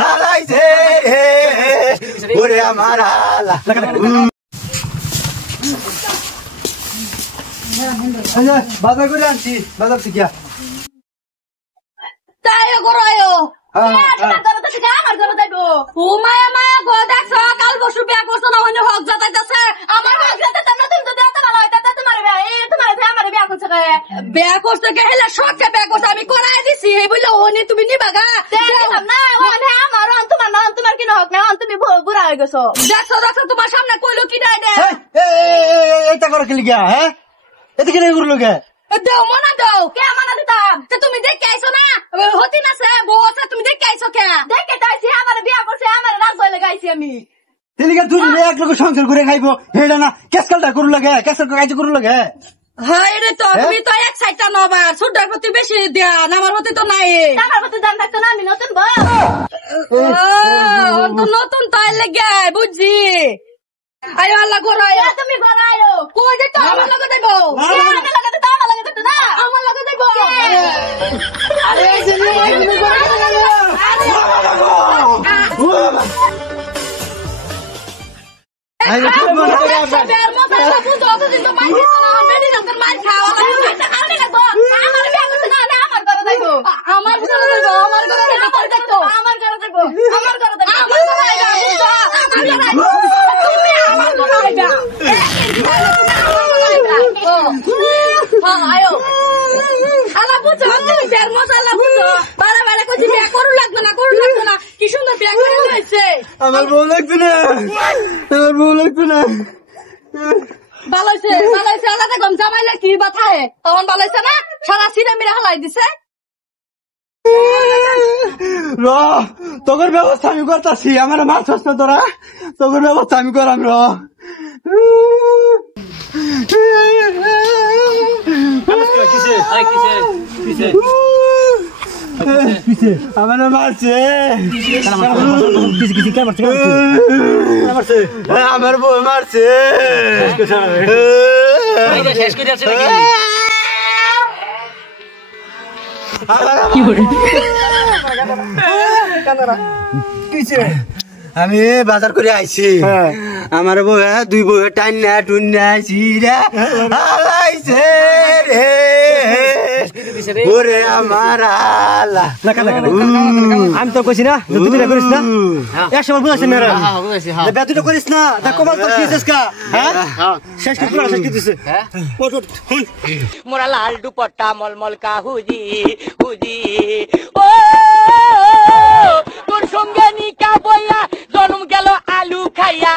হালাইছে ওরে আমার আলা বাজার করে আনছি বাজার থেকে তাই গরায়ো আমার ঘরে যাইবো ও মায়া মায়া গো দেখছো কাল বসু বিয়া করছো না অন্য হক যাতাইতাছে আমার হক যাতাইতে না তুমি যদি এত ভালো হইতা তোমার বিয়া তোমার আমার বিয়া করছে বিয়া করছে কে হেলা শখে বিয়া করছে আমি করাই দিছি এই বলে ওনি তুমি নিবা গা না ওনে আমার তোমার না তোমার কি হক না তুমি বুড়া হয়ে গেছো দেখছো দেখছো তোমার সামনে কইলো কি নাই দে এটা করে কি লিগা হ্যাঁ এটা কি করলো কে দেও মনা দাও কে মনা দিতাম তুমি দেখে আইছো না হতি না সে বউছে তুমি দেখে আইছো কে দেখে তাইছি আমার বিয়া করছে আমার রাজ হইলে গাইছি আমি তেলিকা তুই এক লোক সংসার করে খাইবো হেডা না কেসকালটা করু লাগে কেসকাল গাইছে করু লাগে হাই রে তো তুমি তো এক সাইডটা নবার সুডার প্রতি বেশি দেন আমার প্রতি তো নাই আমার প্রতি জান থাকতো না আমি নতুন বউ তো নতুন তাই লাগে বুঝছি আরে আল্লাহ গরায়ো তুমি গরায়ো কই যে তো আমার লগে দেবো আমার লগে তো আমার লগে তো না আমার লগে দেবো আরে জেনে তুমি গরায়ো আরে কি বলে বের মতো বুঝো তো দিন তো মাইছি না বেডি না তোর মার খাওয়া লাগে এটা কারণে লাগবো আমার বিয়া করতে না আমার ঘরে যাইবো আমার ঘরে যাইবো আমার ঘরে যাইবো আমার ঘরে যাইবো আমার ঘরে যাইবো আমার ঘরে যাইবো তুমি আমার ঘরে আইবা আয়ো আলা বুঝো তুমি বের মতো আলা বুঝো বারে বারে কইছি বিয়া করু লাগবে না কি সুন্দর বিয়া করে হইছে আমার বউ লাগবে না আমার বউ লাগবে না বালাইছে আলা দেখলাম জামাইলে কি বাথায় তখন বালাইছে না সারা সিরা মেরে হালাই দিছে র তোর ব্যবস্থা আমি করতেছি আমার মাছ হচ্ছে তোরা তোর ব্যবস্থা আমি করাম র আমার মারছে আমার বউ মারছে আমি বাজার করে আইছি আমার বউ দুই বউ টাইন না টুন না আইছি রে আলাইছে রে ওরে আমার আলা আমি তো কইছি না তুই না করিস না এক সময় বুঝাছিস মেরা তুই তো করিস না তা কমাল তো দিছিস কা হ্যাঁ শেষ কি পুরা শেষ কি দিছিস হ্যাঁ মোরা লাল দুপট্টা মলমল কা হুজি ও তোর সঙ্গে নিকা বইয়া জন্ম গেল আলু খাইয়া